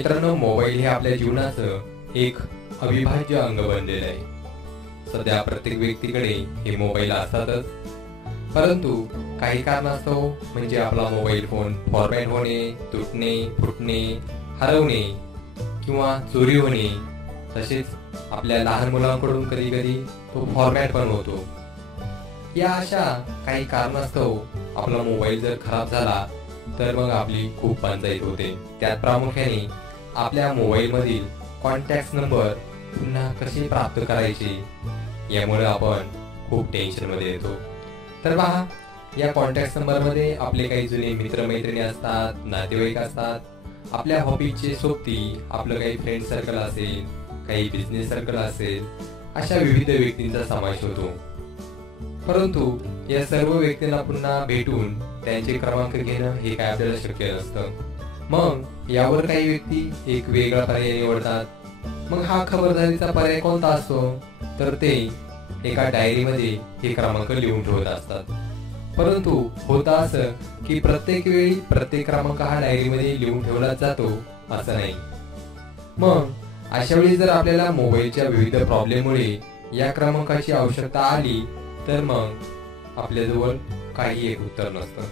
मित्रांनो, मोबाईल हे आपल्या जीवनाचं एक अविभाज्य अंग बनलेलं आहे. सध्या प्रत्येक व्यक्तीकडे हे मोबाईल असतातच, परंतु काही कारणास्तव म्हणजे आपला मोबाईल फोन फॉर्मॅट होणे, तुटणे, फुटणे, हरवणे किंवा चोरी होणे, तसेच आपल्या लहान मुलांकडून कधी कधी तो फॉर्मॅट पण होतो. या अशा काही कारणास्तव आपला मोबाईल जर खराब झाला तर मग आपली खूप पंचायत होते. त्यात प्रामुख्याने आपल्या मोबाईलमधील कॉन्टॅक्ट नंबर पुन्हा कसे प्राप्त करायचे यामुळे आपण खूप टेन्शनमध्ये येतो. तर पहा, या कॉन्टॅक्ट नंबरमध्ये आपले काही जुने मित्रमैत्रिणी असतात, नातेवाईक असतात, आपल्या हॉबीचे सोबती आपलं काही फ्रेंड सर्कल असेल, काही बिझनेस सर्कल असेल, अशा विविध व्यक्तींचा समावेश होतो. परंतु या सर्व व्यक्तींना पुन्हा भेटून त्यांचे क्रमांक घेणं हे काय आपल्याला शक्य नसतं. मग यावर काही व्यक्ती एक वेगळा पर्याय निवडतात. मग हा खबरदारीचा पर्याय कोणता असतो? तर ते एका डायरीमध्ये हे क्रमांक लिहून ठेवत असतात. परंतु होतं असं की प्रत्येक वेळी प्रत्येक क्रमांक हा डायरीमध्ये लिहून ठेवला जातो असं नाही. मग अशा वेळी जर आपल्याला मोबाईलच्या विविध प्रॉब्लेममुळे या क्रमांकाची आवश्यकता आली तर मग आपल्याजवळ काही एक उत्तर नसतं.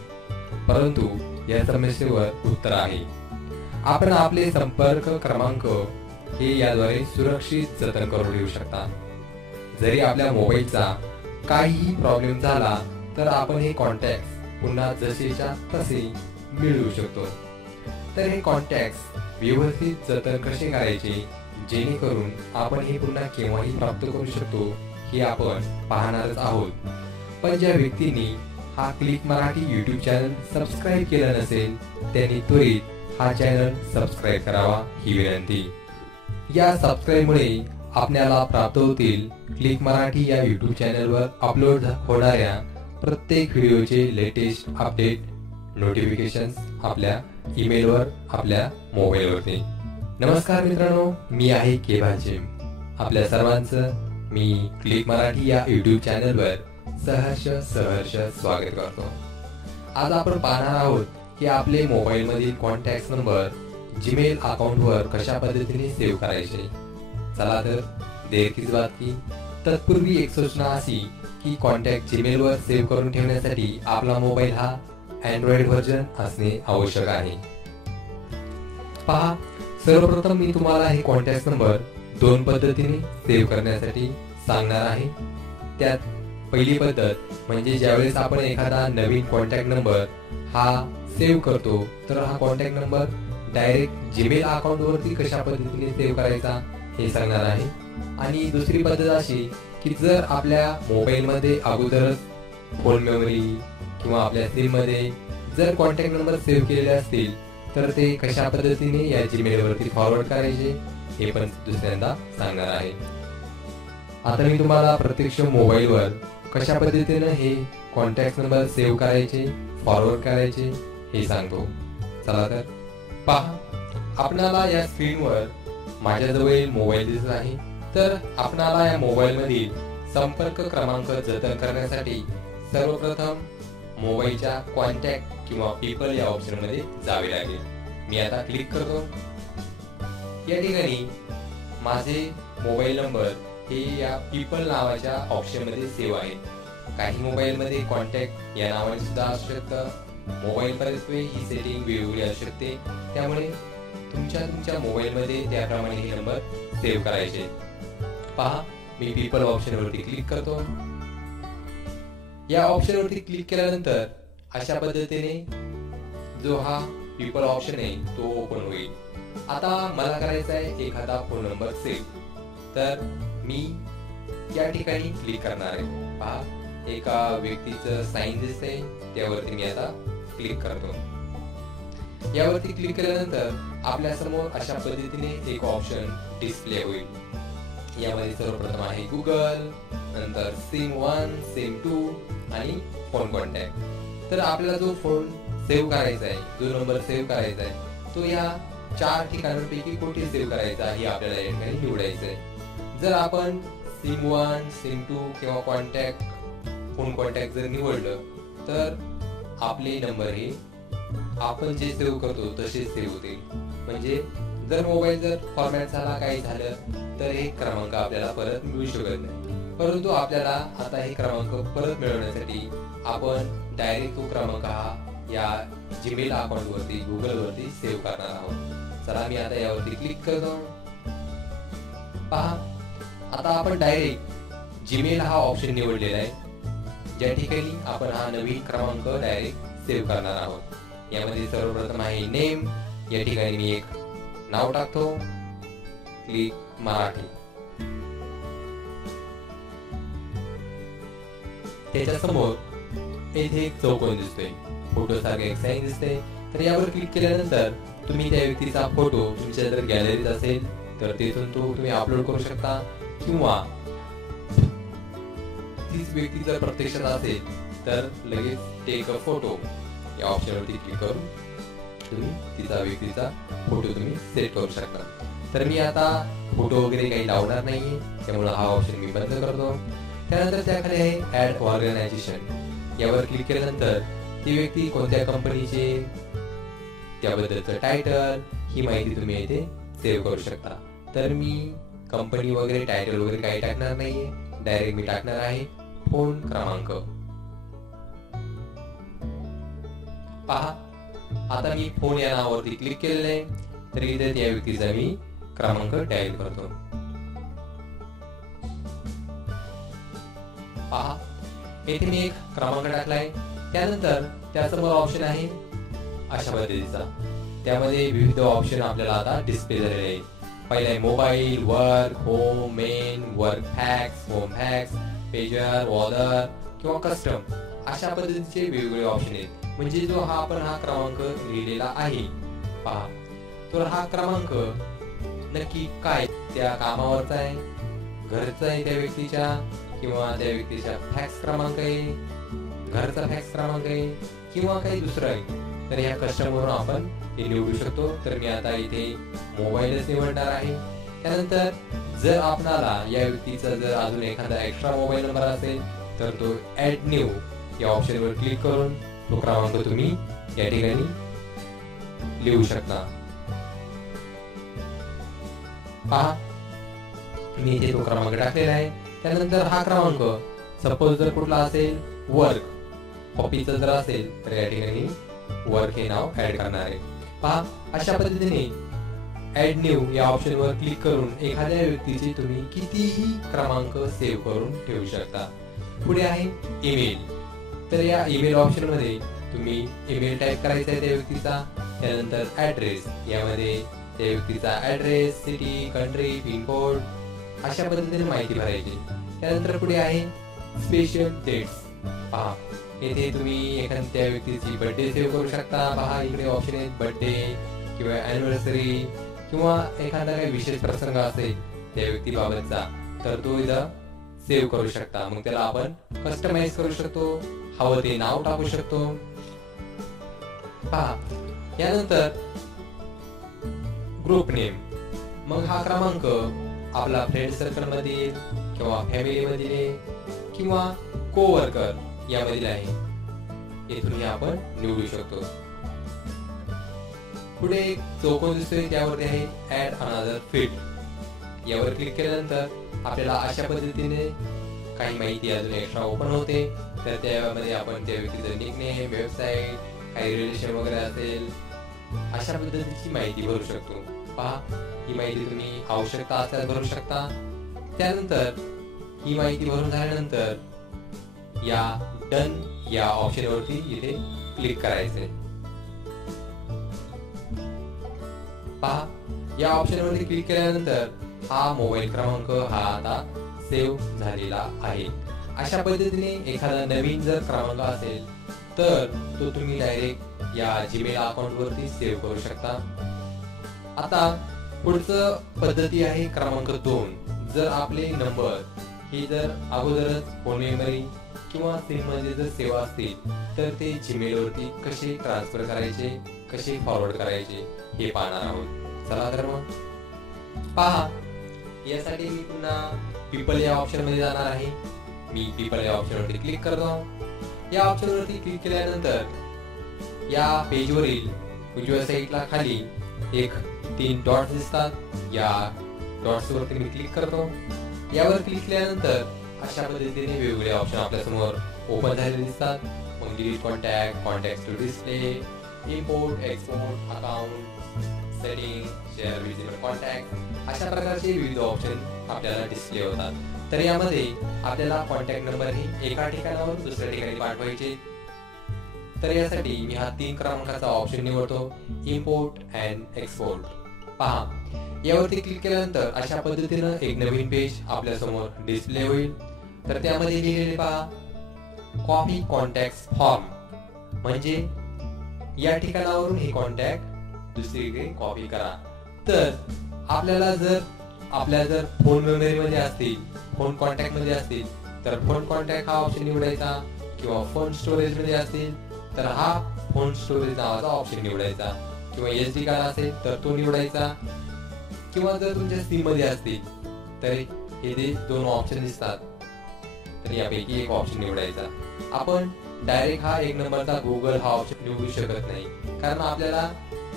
परंतु या समस्येवर उत्तर आहे. आपण आपले संपर्क क्रमांक हे याद्वारे सुरक्षित जतन करून ठेवू शकता. जरी आपल्या मोबाईलचा काहीही प्रॉब्लेम झाला तर आपण हे कॉन्टॅक्ट पुन्हा जसेच्या तसे मिळवू शकतो. तर हे कॉन्टॅक्ट व्यवस्थित जतन कसे करायचे जेणेकरून आपण हे पुन्हा केव्हाही प्राप्त करू शकतो हे आपण पाहणारच आहोत. पण ज्या व्यक्तींनी हा click Marathi YouTube channel subscribe केला नसेल त्यांनी त्वरित हा चॅनल सबस्क्राईब करावा ही विनंती. या सबस्क्राईबमुळे आपल्याला प्राप्त होतील क्लिक मराठी या यूट्यूब चॅनलवर अपलोड होणाऱ्या प्रत्येक व्हिडिओचे लेटेस्ट अपडेट नोटिफिकेशन्स आपल्या ईमेलवर, आपल्या मोबाईलवरती. नमस्कार मित्रांनो, मी आहे केभाजिम. आपल्या सर्वांचं मी क्लिक मराठी या यूट्यूब चॅनलवर सहर्ष स्वागत करतो. आज आपण पाहणार आहोत की आपले मोबाईलमधील कॉन्टॅक्ट नंबर जीमेल अकाउंटवर कशा पद्धतीने सेव्ह करायचे. चला तर देर किस बात की. तत्पूर्वी एक सूचना अशी की कॉन्टॅक्ट जीमेलवर सेव्ह करून ठेवण्यासाठी आपला मोबाईल हा अँड्रॉइड व्हर्जन असणे आवश्यक आहे. पहा, सर्वप्रथम मी तुम्हाला हे कॉन्टॅक्ट नंबर दोन पद्धतीने सेव्ह करण्यासाठी सांगणार आहे. त्यात पहिली पद्धत म्हणजे ज्यावेळेस आपण एखादा नवीन कॉन्टॅक्ट नंबर हा सेव्ह करतो तर हा contact number direct Gmail account वरती कशा पद्धतीने सेव्ह करायचा हे सांगणार आहे. आणि दुसरी पद्धत अशी की जर आपल्या मोबाईल मध्ये अगोदरच फोन मेमरी किंवा आपल्या सिम मध्ये जर कॉन्टॅक्ट नंबर सेव्ह केलेले असतील तर ते कशा पद्धतीने या जीमेल वरती फॉरवर्ड करायचे हे पण दुसऱ्यांदा सांगणार आहे. आता मी तुम्हाला प्रत्यक्ष मोबाईलवर कशा पद्धतीने हे कॉन्टॅक्ट नंबर सेव्ह करायचे, फॉरवर्ड करायचे हे सांगतो. चला तर पहा, आपल्याला या स्क्रीनवर माझ्याजवळ मोबाईल दिसत आहे. तर आपल्याला या मोबाईल मधील संपर्क क्रमांक जतन करण्यासाठी सर्वप्रथम मोबाईलच्या कॉन्टॅक्ट किंवा पीपल या ऑप्शन मध्ये जावे लागेल. मी आता क्लिक करतो. या ठिकाणी माझे मोबाईल नंबर हे या पीपल नावाच्या ऑप्शन मध्ये सेव्ह आहे. काही मोबाईल मध्ये कॉन्टॅक्ट या नावाने सुद्धा असू शकतं. मोबाईल परस्पर ही सेटिंग वेगवेगळी असू शकते. त्यामुळे तुमच्या मोबाईल मध्ये त्याप्रमाणे हे नंबर सेव्ह करायचे. पहा, मी पीपल ऑप्शन वरती क्लिक करतो. या ऑप्शन वरती क्लिक केल्यानंतर अशा पद्धतीने जो हा पीपल ऑप्शन आहे तो ओपन होईल. आता मला करायचा आहे एखादा फोन नंबर सेव्ह. तर मी या ठिकाणी क्लिक करणार आहे. पहा, एका व्यक्तीचं साइन दिसतंय, त्यावरती मी आता क्लिक करतो. यावरती क्लिक केल्यानंतर आपल्या समोर अशा पद्धतीने एक ऑप्शन डिस्प्ले होईल. यामध्ये सर्वप्रथम आहे गुगल, नंतर सिम 1, सिम 2 आणि फोन कॉन्टॅक्ट. तर आपल्याला जो फोन सेव्ह करायचा आहे, जो नंबर सेव्ह करायचा आहे तो या चार ठिकाणांपैकी कुठे सेव्ह करायचा हे आपल्याला या ठिकाणी निवडायचं आहे. जर आपण सिम 1, सिम 2 किंवा कॉन्टॅक्ट, फोन कॉन्टॅक्ट जर निवडलं तर आपले नंबर हे आपण जे सेव्ह करतो तसेच सेव्ह होतील. म्हणजे जर मोबाईल जर फॉर्मॅट झाला, काही झालं तर हे क्रमांक आपल्याला परत मिळू शकत नाही. परंतु आपल्याला आता हे क्रमांक परत मिळवण्यासाठी आपण डायरेक्ट तो क्रमांक हा या जीमेल अकाउंटवरती गुगलवरती सेव्ह करणार आहोत. चला मी आता यावरती क्लिक करतो. पहा, आता आपण डायरेक्ट जीमेल हा ऑप्शन निवडलेला आहे, ज्या ठिकाणी आपण हा नवीन क्रमांक डायरेक्ट सेव्ह करणार आहोत. यामध्ये सर्वप्रथम आहे नेम. या ठिकाणी मी एक नाव टाकतो, क्लिक मराठी. त्याच्या समोर येथे एक चौकोन दिसतोय, फोटो सारखे एक साईन दिसते. तर यावर क्लिक केल्यानंतर तुम्ही त्या व्यक्तीचा फोटो तुमच्या जर गॅलरीत असेल तर तिथून तो तुम्ही अपलोड करू शकता, किंवा तीच व्यक्ती जर प्रत्यक्षात असेल तर लगेच टेक अ फोटो या ऑप्शनवरती क्लिक करून तुम्ही तिचा व्यक्तीचा फोटो तुम्ही सेट करू शकता. तर मी आता फोटो वगैरे काही लावणार नाहीये, त्यामुळे हा ऑप्शन मी बंद करतो. त्यानंतर त्याखाली आहे ऍड ऑर्गनायझेशन. यावर क्लिक केल्यानंतर ती व्यक्ती कोणत्या कंपनीचे, त्याबद्दलचं टायटल, ही माहिती तुम्ही इथे सेव्ह करू शकता. तर मी कंपनी वगैरे टायटल वगैरे काही टाकणार नाहीये, डायरेक्ट मी टाकणार आहे फोन क्रमांक. पहा, आता मी फोन या नावावरती क्लिक केलेलं आहे, तर इथे त्या व्यक्तीचा मी क्रमांक डायल करतो. पहा, येथे मी एक क्रमांक टाकलाय. त्यानंतर त्यासमोर ऑप्शन आहे अशा पद्धतीचा, त्यामध्ये विविध ऑप्शन आपल्याला आता डिस्प्ले झालेले आहेत. पहिला आहे mobile, work, home, main, work fax, home fax, pager, Waller किंवा कस्टम, अशा पद्धतीचे वेगवेगळे ऑप्शन आहेत. म्हणजे जो हा क्रमांक लिहिलेला आहे, पहा, तर हा क्रमांक नक्की काय, त्या कामावरचा आहे, घरचा आहे त्या व्यक्तीच्या, किंवा त्या व्यक्तीच्या फॅक्स क्रमांक आहे, घरचा फॅक्स क्रमांक आहे, किंवा काही दुसरं आहे. तर ह्या कस्टमरवरून आपण हे निवडू शकतो. तर मी आता इथे मोबाईलच निवडणार आहे. त्यानंतर जर आपणाला या व्यक्तीचा जर अजून एखादा एक्स्ट्रा मोबाईल नंबर असेल तर तो ऍड न्यू या ऑप्शनवर क्लिक करून तो क्रमांक तुम्ही या ठिकाणी लिहू शकता. पहा, मी इथे तो क्रमांक टाकलेला आहे. त्यानंतर हा क्रमांक सपोज जर कुठला असेल, वर्क पॉपीचा जर असेल तर या ठिकाणी वर्क हे नाव ऍड करणार आहे. पहा, अशा पद्धतीने ऍड न्यू या ऑप्शनवर क्लिक करून एखाद्या व्यक्तीचे तुम्ही कितीही क्रमांक सेव्ह करून ठेवू शकता. पुढे आहे ईमेल. तर या ईमेल ऑप्शन मध्ये तुम्ही ईमेल टाईप करायचा आहे त्या व्यक्तीचा. त्यानंतर ऍड्रेस, यामध्ये त्या व्यक्तीचा ऍड्रेस, सिटी, कंट्री, पिनकोड, अशा पद्धतीने माहिती भरायची. त्यानंतर पुढे आहे स्पेशल डेट्स. पहा, येथे तुम्ही एखाद्या व्यक्तीची बर्थडे सेव्ह करू शकता. पहा, इकडे ऑप्शन आहेत बर्थडे किंवा अॅनिव्हर्सरी, किंवा एखादा काही विशेष प्रसंग असेल त्या व्यक्तीबाबतचा तर तो इथं सेव्ह करू शकता. मग त्याला आपण कस्टमाइज करू शकतो, हवं ते नाव टाकू शकतो. पहा, यानंतर ग्रुप नेम. मग हा क्रमांक आपला फ्रेंड सर्कल मधील किंवा फॅमिली मधील किंवा कोवर्कर यामधील आहे, हे तुम्ही आपण निवडू शकतो. पुढे एक चौकोन दिसतोय, त्यावरती आहे ऍड अनदर फील्ड. यावर क्लिक केल्यानंतर आपल्याला अशा पद्धतीने काही माहिती अजून एक्स्ट्रा ओपन होते. तर त्यामध्ये आपण त्या व्यक्तीचं निकनेम, वेबसाईट, काही रिलेशन वगैरे असेल, अशा पद्धतीची माहिती भरू शकतो. पहा, ही माहिती तुम्ही आवश्यकता असल्यास भरू शकता. त्यानंतर ही माहिती भरून झाल्यानंतर या डन या ऑप्शन वरती इथे क्लिक करायचे. पहा, या ऑप्शन वरती क्लिक केल्यानंतर हा मोबाईल क्रमांक हा आता सेव्ह झालेला आहे. अशा पद्धतीने एखादा नवीन जर क्रमांक असेल तर तो तुम्ही डायरेक्ट या जीमेल अकाउंट वरती सेव्ह करू शकता. आता पुढचं पद्धती आहे क्रमांक 2. जर आपले नंबर हे जर अगोदरच फोन मेमरी किंवा सिम मध्ये जर सेव्ह असतील तर ते जीमेल वरती कसे ट्रान्सफर करायचे, कसे फॉरवर्ड करायचे हे पाहणार आहोत. चला तर मग पहा, यासाठी मी पुन्हा पीपल या ऑप्शन मध्ये जाणार आहे. मी पीपल या ऑप्शन वरती क्लिक करतो. या ऑप्शन वरती क्लिक केल्यानंतर या पेज वरील उजव्या साईडला खाली एक तीन डॉट्स दिसतात. या डॉट्स वरती मी क्लिक करतो. यावर क्लिक केल्यानंतर अशा पद्धतीने वेगवेगळे ऑप्शन आपल्या समोर ओपन झालेले दिसतात. मग delete contact, contact to display, import, export, account, setting, share visible contact अशा प्रकारचे विविध ऑप्शन आपल्याला डिस्प्ले होतात. तर यामध्ये आपल्याला कॉन्टॅक्ट नंबर हे एका ठिकाणावर दुसऱ्या ठिकाणी पाठवायचे. तर यासाठी मी हा 3 क्रमांकाचा ऑप्शन निवडतो, इम्पोर्ट अँड एक्सपोर्ट. पहा, यावरती क्लिक केल्यानंतर अशा पद्धतीनं एक नवीन पेज आपल्या समोर डिस्प्ले होईल. तर त्यामध्ये लिहिलेले पहा, कॉपी कॉन्टॅक्ट फॉर्म, म्हणजे या ठिकाणावरून हे कॉन्टॅक्ट दुसरीकडे कॉपी करा. तर आपल्याला जर फोन मेमरी मध्ये असतील, फोन कॉन्टॅक्ट मध्ये असतील तर फोन कॉन्टॅक्ट हा ऑप्शन निवडायचा, किंवा फोन स्टोरेज मध्ये असतील तर हा फोन स्टोरेज नावाचा ऑप्शन निवडायचा, किंवा SD कार्ड असेल तर तो निवडायचा, किंवा जर तुमच्या सिम मध्ये असतील तर हे जे 2 ऑप्शन दिसतात तर यापैकी एक ऑप्शन निवडायचा. आपण डायरेक्ट हा 1 नंबरचा गुगल हा ऑप्शन निवडू शकत नाही, कारण आपल्याला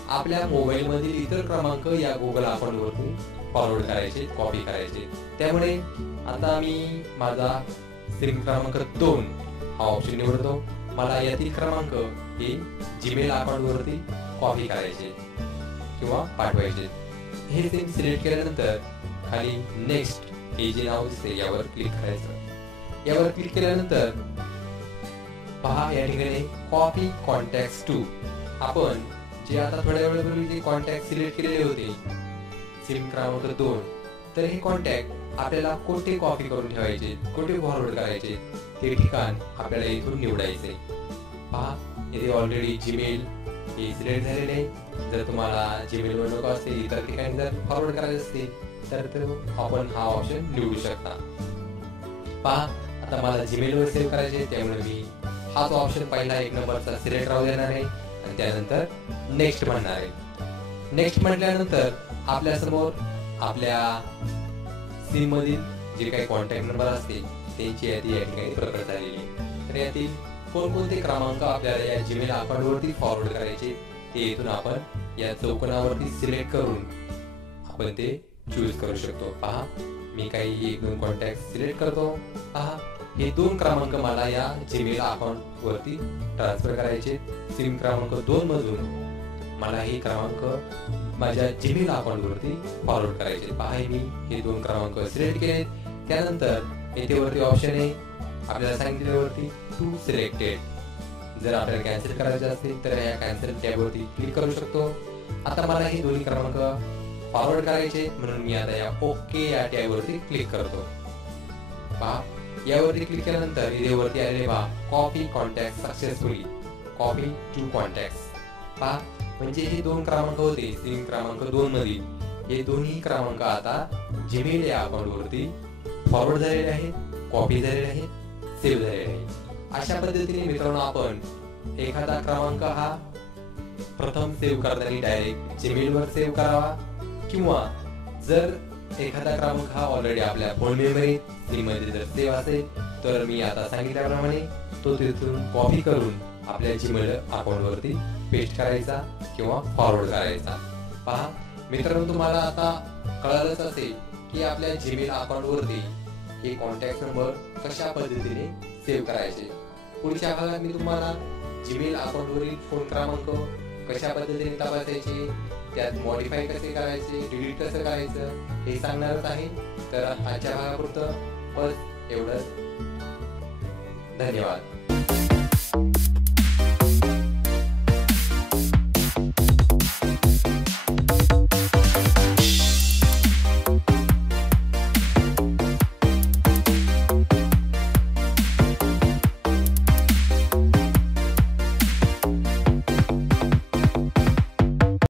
आपल्या मोबाईल मधील इतर क्रमांक या गुगल अकाउंट वरती फॉरवर्ड करायचे, कॉपी करायचे. त्यामुळे आता मी माझा सिम क्रमांक 2 हा ऑप्शन निवडतो. मला यातील क्रमांक हे जीमेल अकाउंट वरती कॉपी करायचे किंवा पाठवायचे. हे सिम सिलेक्ट केल्यानंतर खाली नेक्स्ट हे जे नाव दिसते यावर क्लिक करायचं. यावर क्लिक केल्यानंतर पहा, या ठिकाणी कॉपी कॉन्टॅक्ट टू, आपण जे आता थोड्या वेळापूर्वी जे कॉन्टॅक्ट सिलेक्ट केलेले होते सिम क्रमांक 2, तर हे कॉन्टॅक्ट आपल्याला कोठे कॉपी करून ठेवायचे, कोठे फॉरवर्ड करायचे ते ठिकाण आपल्याला इथून निवडायचे. पहा, इथे ऑलरेडी जीमेल हे सिलेक्ट झालेले आहे. जर तुम्हाला जीमेल वर नको असेल, इतर ठिकाणी जर फॉरवर्ड करायचे असतील तर आपण हा ऑप्शन निवडू शकता. पहा, आता मला जीमेल वर सेव्ह करायचे, त्यामुळे मी हाच ऑप्शन पहिला 1 नंबरचा सिलेक्ट राहू देणार आहे आणि त्यानंतर नेक्स्ट म्हणणार आहे. नेक्स्ट म्हटल्यानंतर आपल्या समोर आपल्या सिम मधील जे काही कॉन्टॅक्ट नंबर असतील त्यांची यादी या ठिकाणी प्रकट झालेली आहे. तर यातील कोणकोणते क्रमांक आपल्याला या जीमेल अकाउंट वरती फॉरवर्ड करायचे ते इथून आपण या चौकोनावरती सिलेक्ट करून आपण ते चूज करू शकतो. पहा, मी काही 1-2 कॉन्टॅक्ट सिलेक्ट करतो. पहा, हे 2 क्रमांक मला या जीमेल अकाउंट वरती ट्रान्सफर करायचे. सिम क्रमांक 2 मधून मला हे क्रमांक माझ्या जीमेल अकाउंट वरती फॉरवर्ड करायचे. पहा, मी हे 2 क्रमांक सिलेक्ट केले. त्यानंतर येथे वरती ऑप्शन आहे आपल्याला सांगितल्यावरती टू सिलेक्टेड. जर आपल्याला कॅन्सल करायचे असतील तर या कॅन्सल टॅब वरती क्लिक करू शकतो. आता मला हे दोन्ही क्रमांक फॉरवर्ड करायचे, म्हणून मी आता या ओके या टॅब वरती क्लिक करतो. पहा, यावरती क्लिक केल्यानंतर इथे वरती आलेले पहा, copy contact successfully, copy to contacts. पहा, म्हणजे हे 2 क्रमांक होते सिम क्रमांक 2 मधील, हे दोन्ही क्रमांक आता जीमेल या अकाउंट वरती फॉरवर्ड झालेले आहेत, कॉपी झालेले आहेत, सेव्ह झालेले आहेत. अशा पद्धतीने मित्रांनो आपण एखादा क्रमांक हा प्रथम सेव्ह करताना डायरेक्ट जीमेल वर सेव्ह करावा, किंवा जर एखादा क्रमांक हा ऑलरेडी आपल्या फोन मेमरी सिम मध्ये जर सेव्ह असेल तर मी आता सांगितल्याप्रमाणे तो तिथून कॉपी करून आपल्या जीमेल अकाउंट वरती पेस्ट करायचा किंवा फॉरवर्ड करायचा. पहा मित्रांनो, तुम्हाला आता कळालंच असेल की आपल्या जीमेल अकाउंट वरती हे कॉन्टॅक्ट नंबर कशा पद्धतीने सेव्ह करायचे. पुढच्या भागात मी तुम्हाला जीमेल अकाउंट वरील फोन क्रमांक कशा पद्धतीने तपासायचे, त्यात मॉडिफाय कसे करायचे, डिलीट कसं करायचं हे सांगणारच आहे. तर आजच्या भागापुरतं बस एवढंच. धन्यवाद.